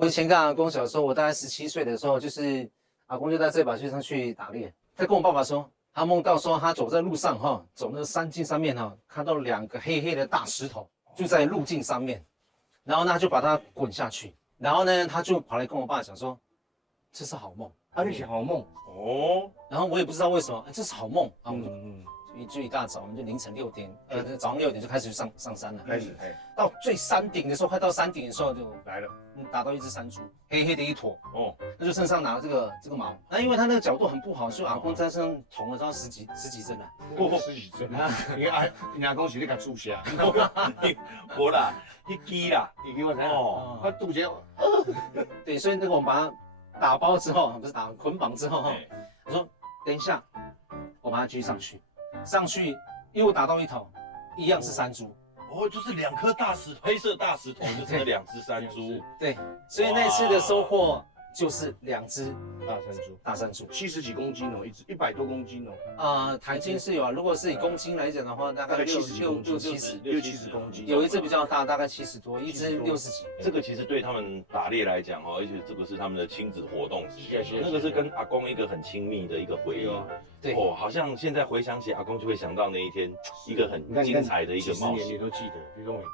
我以前跟阿公小时候，我大概17岁的时候，就是阿公就带这把去上去打猎。他跟我爸爸说，他梦到说他走在路上哈，走那个山径上面哈，看到2个黑黑的大石头就在路径上面，然后呢他就把它滚下去，然后呢他就跑来跟我爸讲说，这是好梦。啊，你是好梦哦，然后我也不知道为什么，这是好梦啊，我们就一大早，我们就凌晨6点，早上6点就开始上山了。开始，到最山顶的时候，快到山顶的时候就来了，打到一只山猪，黑黑的一坨。哦，那就身上拿了这个毛，那因为他那个角度很不好，所以阿公在身上捅了他十几针了。十几针，你阿公是你甲注射，无啦，一支啦，你给我睇下，哦，我肚脐，对，所以那个我们把它打包之后，不是捆绑之后哈，我说等一下，我把它举上去，因为我打到一头，一样是山猪。哦，就是2颗大石头，黑色大石头，就是那2只山猪。对，所以那次的收获就是2只大山猪，70几公斤哦，一只100多公斤哦。台斤是有啊，如果是以公斤来讲的话，大概70几公斤60-70公斤，有一只比较大，大概70多，一只60几。这个其实对他们打猎来讲哦，而且这个是他们的亲子活动之一，那个是跟阿公一个很亲密的一个回忆。对哦，好像现在回想起阿公就会想到那一天，一个很精彩的一个冒险。你都记得，你都没记。